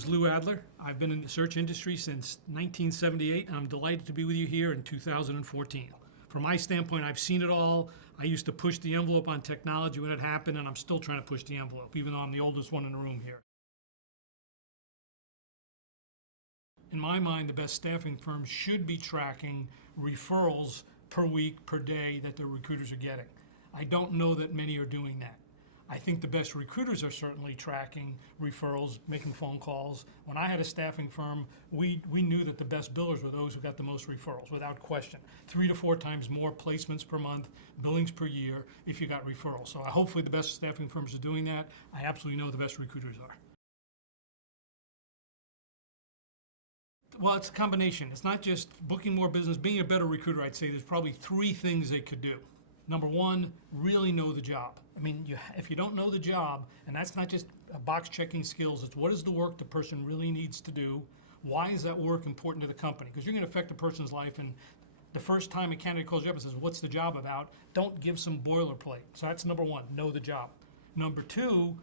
is Lou Adler. I've been in the search industry since 1978, and I'm delighted to be with you here in 2014. From my standpoint, I've seen it all. I used to push the envelope on technology when it happened, and I'm still trying to push the envelope, even though I'm the oldest one in the room here. In my mind, the best staffing firms should be tracking referrals per week, per day that their recruiters are getting. I don't know that many are doing that. I think the best recruiters are certainly tracking referrals, making phone calls. When I had a staffing firm, we knew that the best billers were those who got the most referrals, without question. 3 to 4 times more placements per month, billings per year, if you got referrals. So hopefully the best staffing firms are doing that. I absolutely know the best recruiters are. Well, it's a combination. It's not just booking more business. Being a better recruiter, I'd say there's probably 3 things they could do. Number 1, really know the job. I mean, if you don't know the job, and that's not just box checking skills, it's what is the work the person really needs to do? Why is that work important to the company? Because you're going to affect a person's life, and the first time a candidate calls you up and says, what's the job about? Don't give some boilerplate. So that's number 1, know the job. Number 2,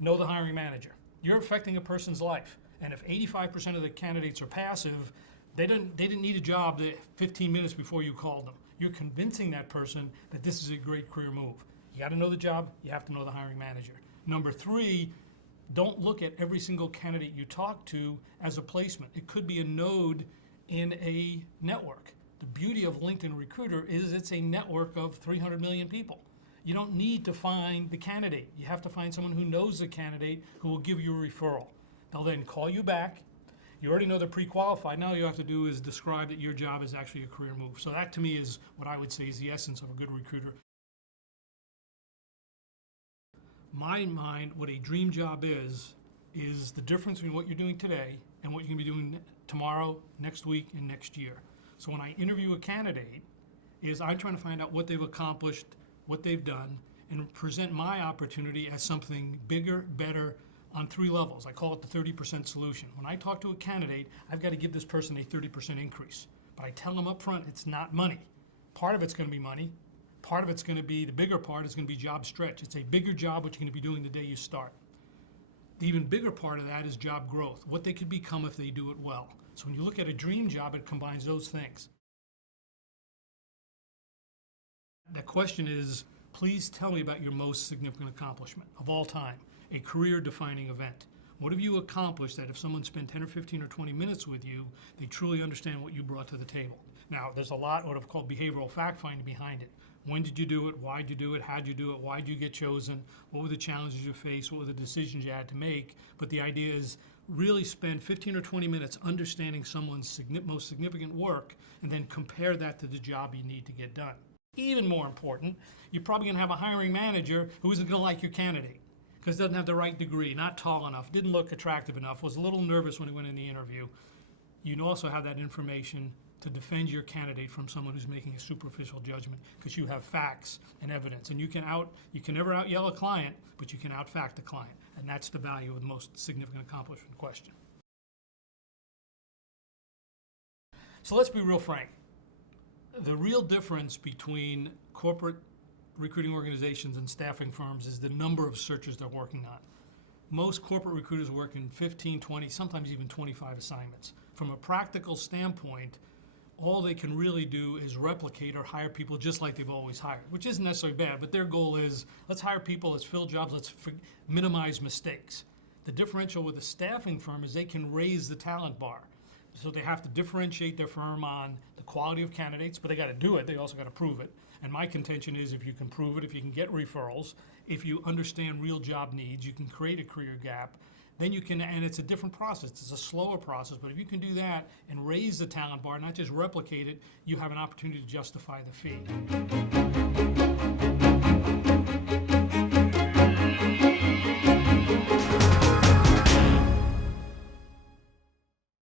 know the hiring manager. You're affecting a person's life. And if 85% of the candidates are passive, they didn't need a job 15 minutes before you called them. You're convincing that person that this is a great career move. You got to know the job, you have to know the hiring manager. Number 3, don't look at every single candidate you talk to as a placement. It could be a node in a network. The beauty of LinkedIn Recruiter is it's a network of 300 million people. You don't need to find the candidate. You have to find someone who knows the candidate who will give you a referral. They'll then call you back. You already know they're pre-qualified. Now all you have to do is describe that your job is actually a career move. So that to me is what I would say is the essence of a good recruiter. My mind, what a dream job is the difference between what you're doing today and what you're going to be doing tomorrow, next week, and next year. So when I interview a candidate, I'm trying to find out what they've accomplished, what they've done, and present my opportunity as something bigger, better, on 3 levels. I call it the 30% solution. When I talk to a candidate, I've got to give this person a 30% increase. But I tell them up front, it's not money. Part of it's going to be money. Part of it's going to be, the bigger part is going to be job stretch. It's a bigger job what you're going to be doing the day you start. The even bigger part of that is job growth, what they could become if they do it well. So when you look at a dream job, it combines those things. The question is, please tell me about your most significant accomplishment of all time. A career-defining event. What have you accomplished that if someone spent 10 or 15 or 20 minutes with you, they truly understand what you brought to the table? Now, there's a lot what I've called behavioral fact-finding behind it. When did you do it? Why did you do it? How did you do it? Why did you get chosen? What were the challenges you faced? What were the decisions you had to make? But the idea is really spend 15 or 20 minutes understanding someone's most significant work and then compare that to the job you need to get done. Even more important, you're probably going to have a hiring manager who isn't going to like your candidate, because doesn't have the right degree, not tall enough, didn't look attractive enough, was a little nervous when he went in the interview. You also have that information to defend your candidate from someone who's making a superficial judgment, because you have facts and evidence. And you can never out-yell a client, but you can out-fact the client. And that's the value of the most significant accomplishment question. So let's be real frank. The real difference between corporate recruiting organizations and staffing firms is the number of searches they're working on. Most corporate recruiters work in 15, 20, sometimes even 25 assignments. From a practical standpoint, all they can really do is replicate or hire people just like they've always hired, which isn't necessarily bad, but their goal is, let's hire people, let's fill jobs, let's minimize mistakes. The differential with a staffing firm is they can raise the talent bar. So they have to differentiate their firm on the quality of candidates, but they got to do it, they also got to prove it. And my contention is if you can prove it, if you can get referrals, if you understand real job needs, you can create a career gap, then you can, and it's a different process, it's a slower process, but if you can do that and raise the talent bar, not just replicate it, you have an opportunity to justify the fee.